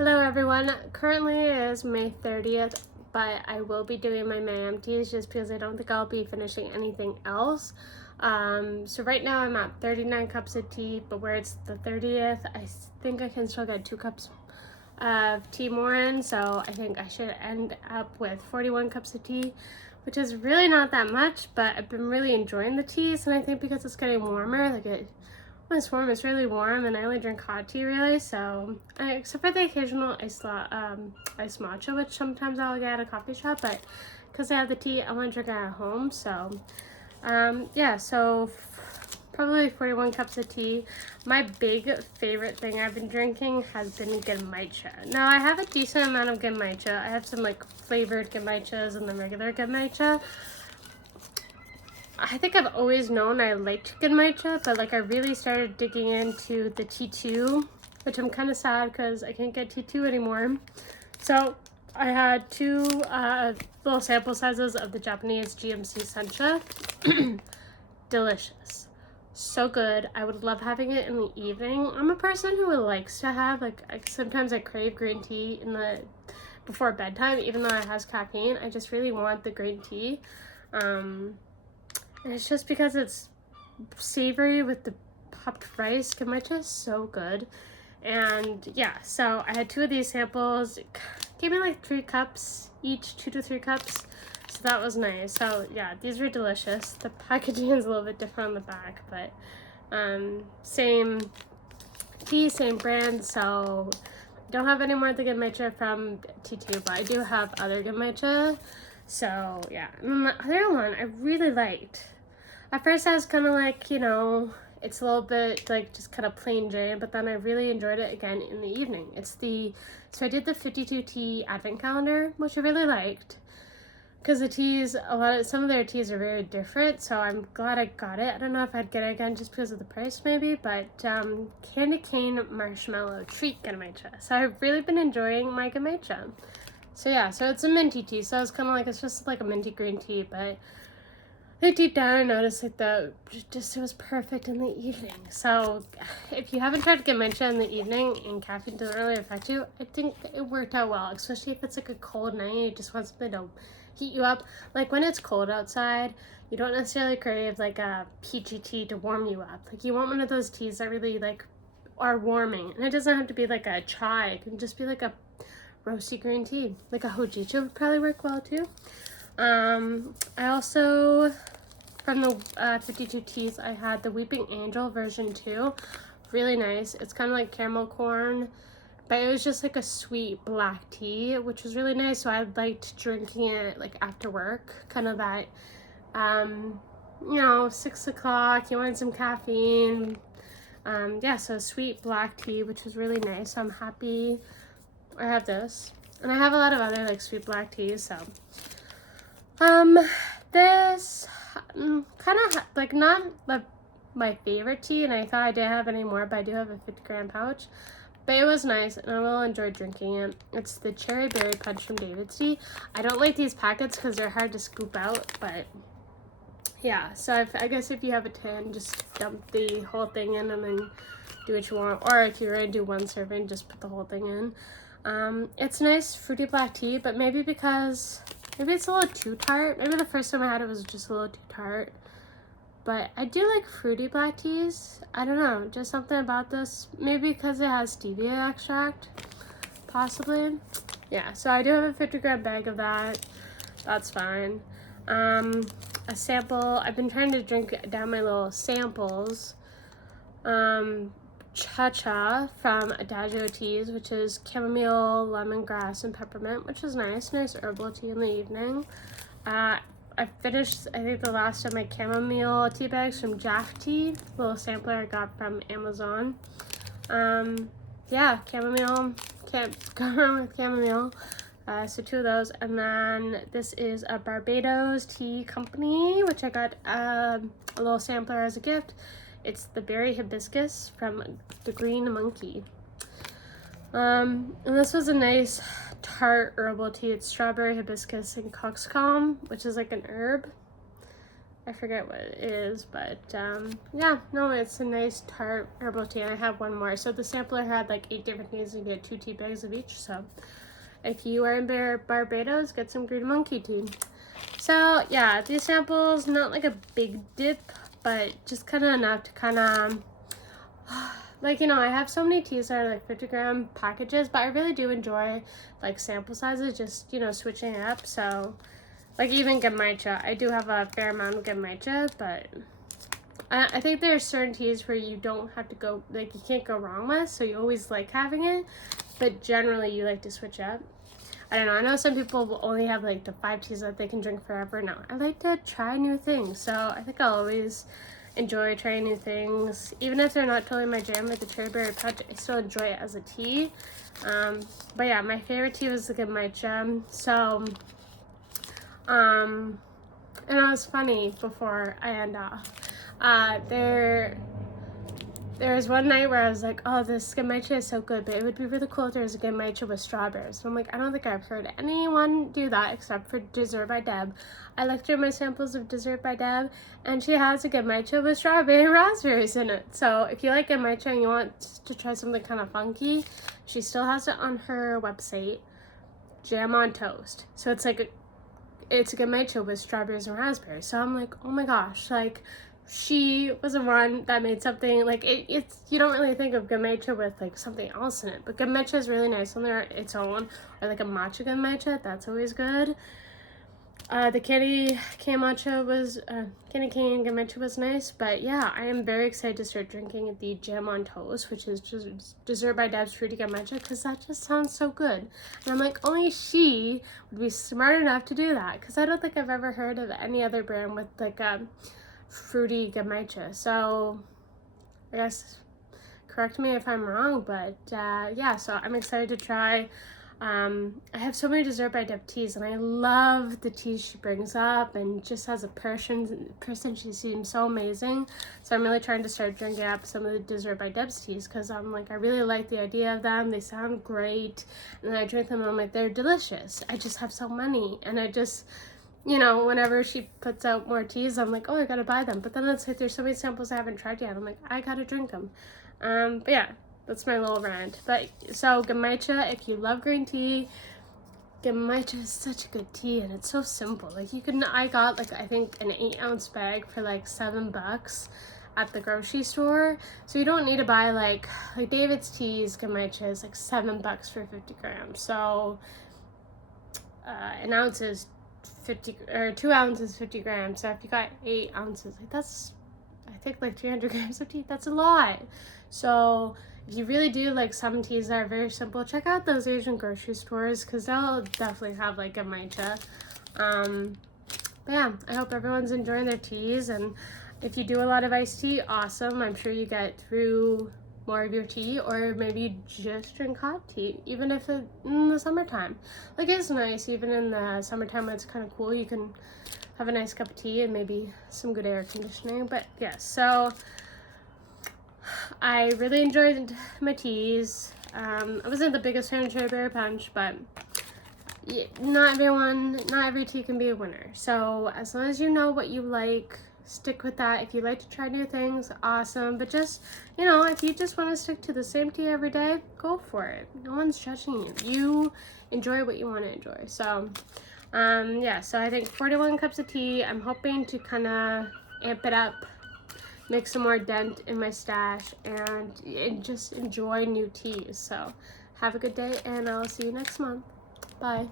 Hello everyone. Currently it is May 30th, but I will be doing my May empties just because I don't think I'll be finishing anything else. So right now I'm at 39 cups of tea, but where it's the 30th, I think I can still get 2 cups of tea more in, so I think I should end up with 41 cups of tea, which is really not that much, but I've been really enjoying the teas, and I think because it's getting warmer, when it's warm, it's really warm, and I only drink hot tea really, so except for the occasional iced matcha, which sometimes I'll get at a coffee shop, but because I have the tea, I want to drink it at home, so yeah, so probably 41 cups of tea. My big favorite thing I've been drinking has been genmaicha. Now I have a decent amount of genmaicha. I have some like flavored genmaichas and the regular genmaicha. I think I've always known I liked genmaicha, but like I really started digging into the T2, which I'm kind of sad because I can't get T2 anymore. So I had 2 little sample sizes of the Japanese GMC sencha. Delicious. So good. I would love having it in the evening. I'm a person who likes to have sometimes I crave green tea before bedtime, even though it has caffeine. I just really want the green tea. And it's just because it's savory with the popped rice. Genmaicha is so good. And yeah, so I had 2 of these samples. It gave me like 3 cups each, 2 to 3 cups. So that was nice. So yeah, these were delicious. The packaging is a little bit different on the back, but same tea, same brand. So I don't have any more of the genmaicha from T2, but I do have other genmaicha. So yeah, and then the other one I really liked. At first I was kind of like, it's a little bit like just kind of plain Jane, but then I really enjoyed it again in the evening. So I did the 52 tea advent calendar, which I really liked. Because the teas, some of their teas are very different, so I'm glad I got it. I don't know if I'd get it again just because of the price maybe, but candy cane marshmallow treat genmaicha. So I've really been enjoying my genmaicha. So yeah, so it's a minty tea, so it's kind of like, it's just like a minty green tea, but I deep down I noticed like it was perfect in the evening. So if you haven't tried genmaicha in the evening and caffeine doesn't really affect you, I think it worked out well, especially if it's like a cold night, you just want something to heat you up. Like when it's cold outside, you don't necessarily crave like a peachy tea to warm you up. Like you want one of those teas that really like are warming, and it doesn't have to be like a chai. It can just be like a roasty green tea. Like a hojicha would probably work well too. I also, from the 52 teas, I had the Weeping Angel version 2. Really nice. It's kind of like caramel corn, but it was just like a sweet black tea, which was really nice. So I liked drinking it like after work, kind of that, 6 o'clock, you want some caffeine. Yeah, so sweet black tea, which was really nice. So I'm happy I have this. And I have a lot of other like sweet black teas, so. This kind of like not my favorite tea, and I thought I didn't have any more, but I do have a 50-gram pouch. But it was nice, and I will enjoy drinking it. It's the Cherry Berry Punch from David's Tea. I don't like these packets because they're hard to scoop out, but yeah. So I guess if you have a tin, just dump the whole thing in and then do what you want. Or if you're gonna do 1 serving, just put the whole thing in. It's nice fruity black tea, but maybe it's a little too tart. Maybe the first time I had it was just a little too tart. But I do like fruity black teas. I don't know, just something about this. Maybe because it has stevia extract, possibly. Yeah, so I do have a 50-gram bag of that. That's fine. A sample. I've been trying to drink down my little samples. Cha-cha from Adagio Teas, which is chamomile, lemongrass, and peppermint, which is nice herbal tea in the evening. I finished, I think, the last of my chamomile tea bags from Jaff Tea, little sampler I got from Amazon. Yeah, chamomile, can't go wrong with chamomile. So 2 of those, and then this is a Barbados Tea Company, which I got a little sampler as a gift. It's the Berry Hibiscus from the Green Monkey. And this was a nice tart herbal tea. It's strawberry hibiscus and coxcomb, which is like an herb. I forget what it is, but yeah, no, it's a nice tart herbal tea. And I have one more. So the sampler had like 8 different teas, and you get 2 tea bags of each. So if you are in Barbados, get some green monkey tea. So yeah, these samples, not like a big dip, but just kind of enough to kind of like, you know, I have so many teas that are like 50-gram packages, but I really do enjoy like sample sizes, just, you know, switching it up. So like even Gamaicha, I do have a fair amount of Gamaicha, but I think there are certain teas where you don't have to go, like you can't go wrong with, so you always like having it, but generally you like to switch up. I don't know, I know some people will only have like the 5 teas that they can drink forever. No, I like to try new things, so I think I'll always enjoy trying new things. Even if they're not totally my jam, like the cherry berry punch, I still enjoy it as a tea. But yeah, my favorite tea was the Gamaicha. So, and it was funny before I end off. There was one night where I was like, oh, this Gamaicha is so good, but it would be really cool if there was a Gamaicha with strawberries. And I'm like, I don't think I've heard anyone do that except for Dessert by Deb. I looked through my samples of Dessert by Deb, and she has a Gamaicha with strawberry and raspberries in it. So if you like Gamaicha and you want to try something kind of funky, she still has it on her website, Jam on Toast. So it's like it's a Gamaicha with strawberries and raspberries. So I'm like, oh my gosh, like, she was the one that made something like it's you don't really think of Gamaicha with like something else in it, but Gamaicha is really nice on its own, or like a matcha Gamaicha, that's always good. The candy cane matcha was candy cane Gamaicha was nice, but yeah, I am very excited to start drinking the Jam on Toast, which is just Dessert by Deb's Fruity Gamaicha, because that just sounds so good. And I'm like, only she would be smart enough to do that, because I don't think I've ever heard of any other brand with like a fruity Gamaicha. So I guess correct me if I'm wrong, but yeah, so I'm excited to try. I have so many Dessert by Deb teas, and I love the teas she brings up, and just as a person she seems so amazing. So I'm really trying to start drinking up some of the Dessert by Deb's teas, because I'm like, I really like the idea of them. They sound great, and then I drink them and I'm like, they're delicious. I just have so many, and I just, you know, whenever she puts out more teas, I'm like, oh, I gotta buy them. But then it's like, there's so many samples I haven't tried yet. I'm like, I gotta drink them. But yeah, that's my little rant. But so Gamaicha, if you love green tea, Gamaicha is such a good tea, and it's so simple. Like I got like, I think an 8-ounce bag for like $7 at the grocery store. So you don't need to buy like David's Teas Gamaicha is like $7 for 50 grams. So an ounce is 50, or 2 ounces 50 grams. So if you got 8 ounces, like that's, I think like 300 grams of tea. That's a lot. So if you really do like some teas that are very simple, check out those Asian grocery stores, because they'll definitely have like a matcha. But yeah, I hope everyone's enjoying their teas, and if you do a lot of iced tea, awesome. I'm sure you get through more of your tea, or maybe you just drink hot tea, even if it's in the summertime. Like, it's nice, even in the summertime when it's kind of cool, you can have a nice cup of tea and maybe some good air conditioning. But yeah, so I really enjoyed my teas. I wasn't the biggest fan of cherry berry punch, but not every tea can be a winner. So as long as you know what you like, stick with that. If you like to try new things, awesome. But just, you know, if you just want to stick to the same tea every day, go for it. No one's judging you. You enjoy what you want to enjoy. So yeah, so I think 41 cups of tea. I'm hoping to kind of amp it up, make some more dent in my stash, and just enjoy new teas. So have a good day, and I'll see you next month. Bye.